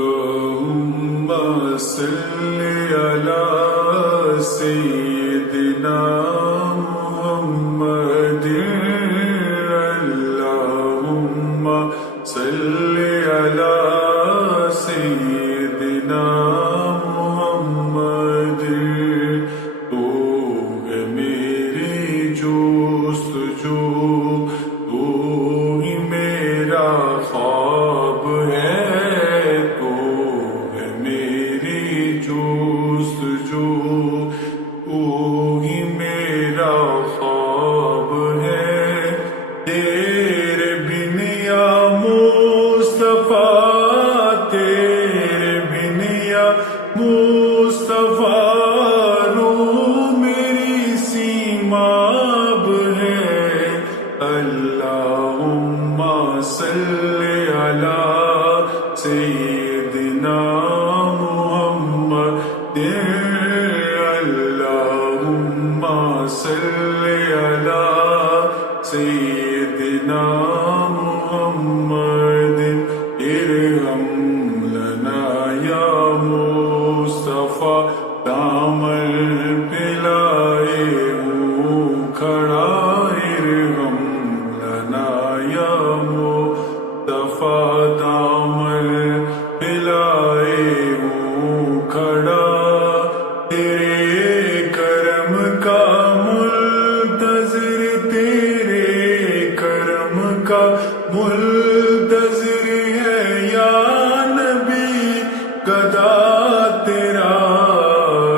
اللهم صل على سيدنا محمد اللهم صل على سيدنا محمد تو ہے میری جستجو تو ہی میرا خواب ہے تو ہے میری جستجو تو ہی میرا خواب ہے تیرے بن یا مصطفیٰ تیرے بن یا مصطفیٰ رو میری سیماب ہے اللہم صل علی سیدنا محمد اللہم صل علی سیدنا محمد ارحم لنا یا مصطفیٰ دامن پلائے ہوں کھڑا ارحم لنا یا مصطفیٰ دامن پلائے ہوں کھڑا تیرے کرم کا منتظر تیرے کرم کا منتظر ہے یا نبی گدا تیرا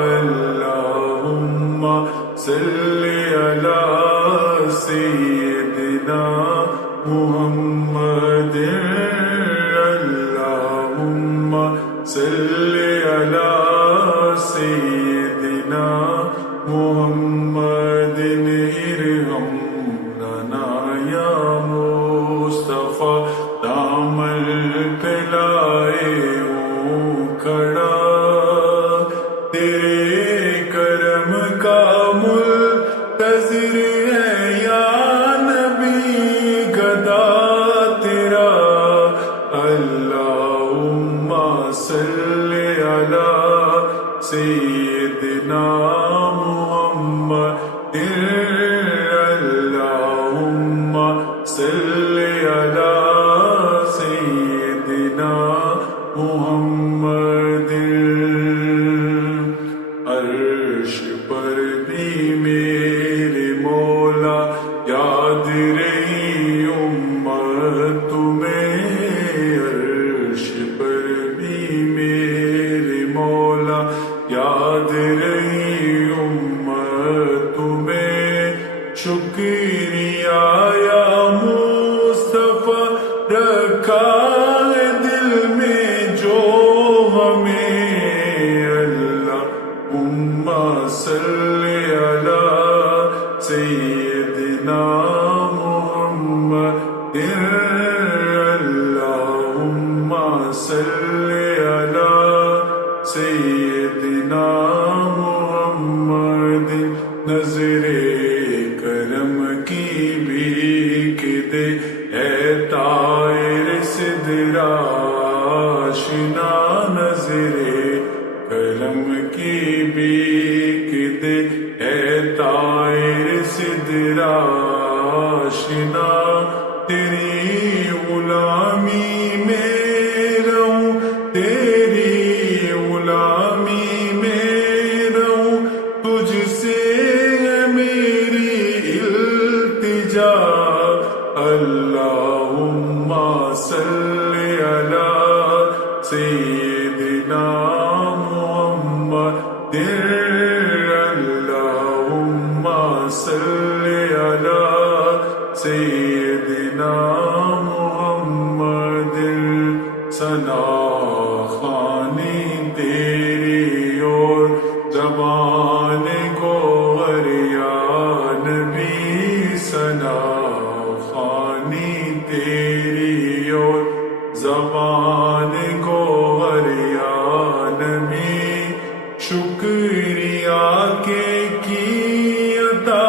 اللہم صل علی سیدنا محمد اللہم صل علی سیدنا محمد ارحم لنا یا مصطفیٰ دامن پلائے ہوں کھڑا تیرے کرم کا منتظر ہے یا نبی گدا تیرا اللہم صل علی سیدنا محمد اللہم صل علی سیدنا محمد عرش پر بھی میرے مولا یاد رہی امت تمہیں عرش پر بھی میرے مولا یاد رہی امت تمہیں شکریہ یا مصطفیٰ رکھا ہے دل میں جو ہمیں اللہم صل علی سیدنا محمد اللہم صل علی سیدنا محمد نظر کرم کی بھیک دے اے طائر سدرا آشنا نظر کرم کی بھیک دے اے طائر سدرا آشنا تیری غلامی میں رہوں تیری غلامی میں رہوں تجھ سے ہے میری التجا اللہم صل علی سیدنا محمد اللہم صل علی سیدنا محمد ثنا خوانی تیری اور زبان گوہر یا نبی ثنا خوانی تیری اور زبان گوہر یا نبی شکریہ کے کی عطا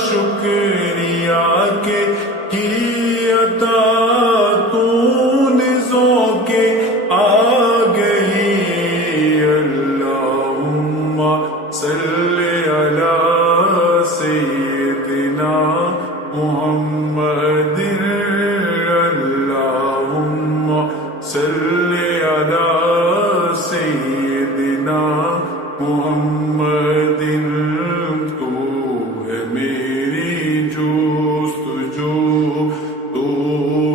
شکریہ کے کی عطا تو نے ذوق صلی علی سیدنا محمد تو ہے میری جستجو تو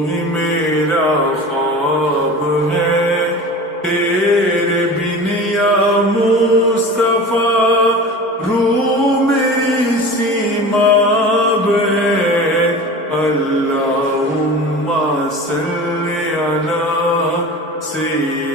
ہی میرا خواب ہے تیرے بن یا مصطفیٰ روح میری سیماب ہے اللہم صلی علی سیدنا